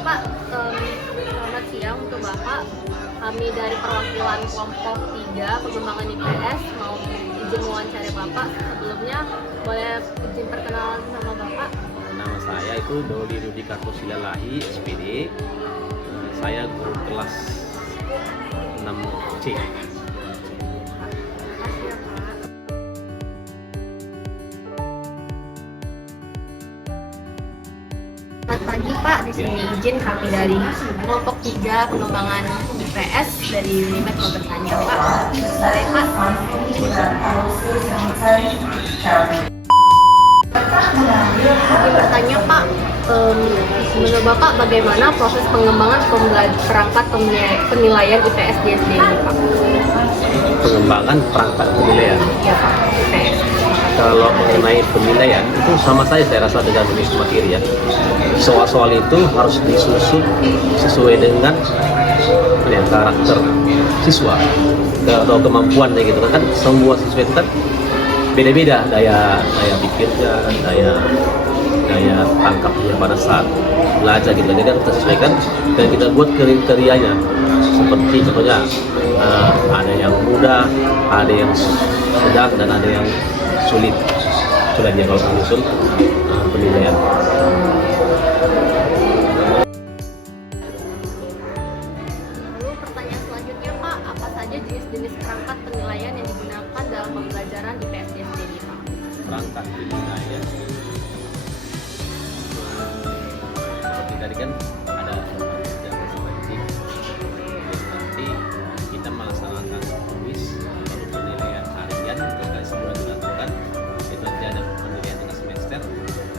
Pak, selamat siang untuk Bapak. Kami dari perwakilan kelompok 3 pengembangan IPS mau izin wawancara Bapak. Sebelumnya boleh izin perkenalan sama Bapak? Nama saya itu Doli Rudi Kartosilalahi, SPD. Saya guru kelas 6C. Makasih ya Pak. Selamat pagi Pak, di sini izin kami dari kelompok 3 pengembangan IPS dari Unimed mau bertanya Pak. Boleh Pak? Kami bertanya Pak, menurut Bapak bagaimana proses pengembangan perangkat penilaian IPS di SD ini Pak? Pengembangan perangkat penilaian. Ya Pak, IPS. Kalau mengenai penilaian itu sama saya rasa dengan jenis materi ya. Soal-soal itu harus disusun sesuai dengan karakter siswa atau kemampuannya gitu kan. Semua siswa itu kan beda-beda daya pikirnya, daya tangkapnya pada saat belajar gitu. Jadi kita sesuaikan dan kita buat kriterianya. Seperti contohnya ada yang mudah, ada yang sedang dan ada yang sulit. Sudah dia kalau menyusun penilaian. Lalu pertanyaan selanjutnya Pak, apa saja jenis-jenis perangkat penilaian yang digunakan dalam pembelajaran IPS di SD ini Pak? Perangkat penilaian seperti tadi kan ada yang seperti nanti kita melaksanakan kuis lalu penilaian harian sekali sebulan dilakukan, itu nanti ada penilaian tengah semester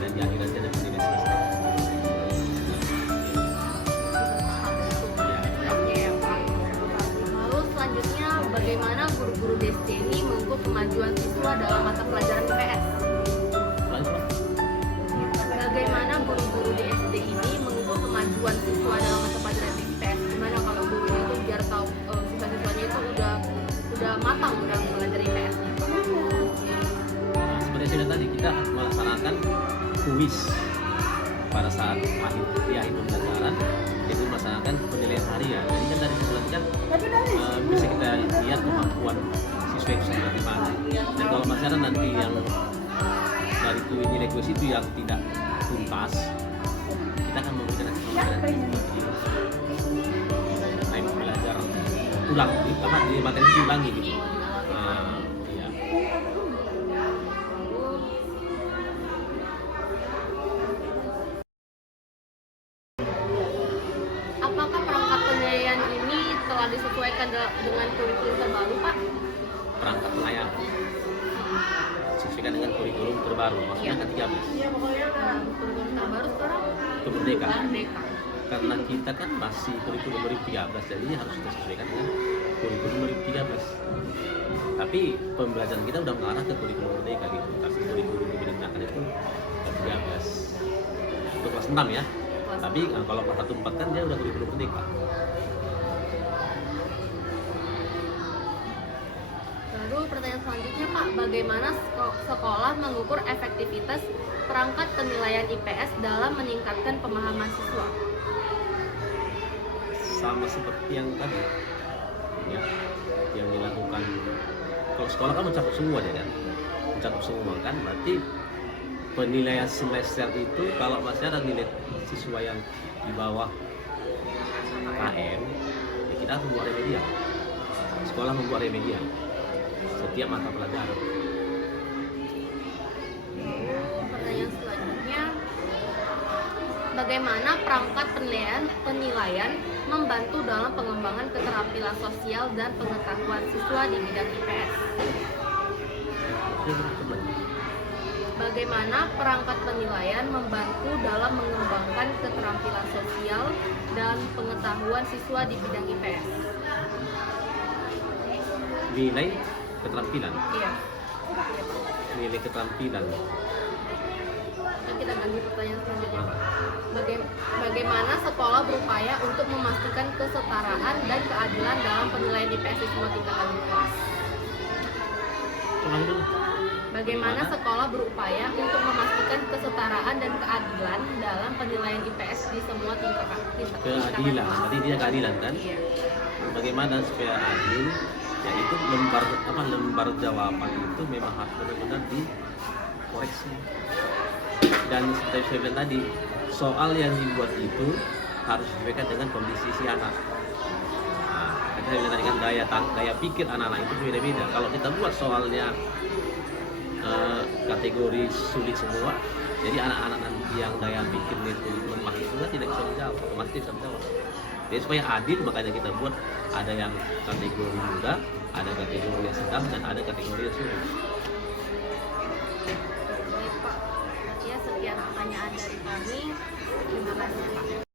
dan di akhir nanti ada penilaian semester. Ya Pak. Lalu selanjutnya bagaimana guru-guru di SD ini mengukur kemajuan siswa dalam mata pelajaran IPS? Bagaimana guru-guru di SD ini mengukur kemajuan siswa dalam mata pelajaran IPS? Gimana kalau guru itu biar tahu siswa-siswanya itu udah matang dalam belajar IPS-nya? Nah, seperti sudah tadi kita melaksanakan kuis pada saat akhir pembelajaran, itu melaksanakan penilaian harian. Jadi kan dari situ kan bisa kita lihat kemampuan siswa itu seperti mana. Dan kalau masih ada nanti yang dari nilai kuis itu yang tidak tuntas, kita akan memberikan pembelajaran belajar ulang di materi itu ulangi gitu. Ya. Apakah perangkat penilaian ini telah disesuaikan dengan kurikulum terbaru Pak? Perangkat penilaian sesuaikan dengan kurikulum terbaru, maksudnya ke-13 Kurikulum terbaru sekarang kemerdekaan. Merdeka. Karena kita kan masih kurikulum 2013, jadi harus kita sesuaikan dengan kurikulum 2013. Tapi pembelajaran kita udah mengarah ke kurikulum merdeka gitu. Tapi kurikulum digunakan itu ke-13 untuk kelas 6 ya. Tapi kalau kelas 1-4 kan dia udah kurikulum merdeka. Lalu pertanyaan selanjutnya Pak, bagaimana sekolah mengukur efektivitas perangkat penilaian IPS dalam meningkatkan pemahaman siswa? Sama seperti yang tadi ya, yang dilakukan. Kalau sekolah kan mencakup semua ya kan, mencakup semua kan, berarti penilaian semester itu kalau masih ada nilai siswa yang di bawah KM, ya kita harus membuat remedial. Sekolah membuat remedial setiap mata pelajaran. Pertanyaan selanjutnya, bagaimana perangkat penilaian membantu dalam pengembangan keterampilan sosial dan pengetahuan siswa di bidang IPS? Bagaimana perangkat penilaian membantu dalam mengembangkan keterampilan sosial dan pengetahuan siswa di bidang IPS? Nilai keterampilan. Iya. Nilai keterampilan. Kita ganti pertanyaan selanjutnya Pak. Bagaimana sekolah berupaya untuk memastikan kesetaraan dan keadilan dalam penilaian IPS di semua tingkatan kelas? Ulang dulu. Bagaimana sekolah berupaya untuk memastikan kesetaraan dan keadilan dalam penilaian IPS di semua tingkatan? Keadilan, berarti dia keadilan kan? Iya. Bagaimana supaya adil? Yaitu lembar jawaban itu memang harus benar-benar dikoreksi. Dan seperti saya bilang tadi, soal yang dibuat itu harus disesuaikan dengan kondisi si anak. Nah, saya bilang tadi kan daya pikir anak-anak itu beda-beda. Kalau kita buat soalnya kategori sulit semua, jadi anak-anak nanti yang daya pikirnya itu lemah itu kan tidak bisa menjawab, otomatis bisa menjawab. Jadi supaya adil makanya kita buat ada yang kategori mudah, ada kategori yang sedang, dan ada kategori yang sulit. Baik Pak, ya sekian pertanyaan dari kami. Terima kasih Pak.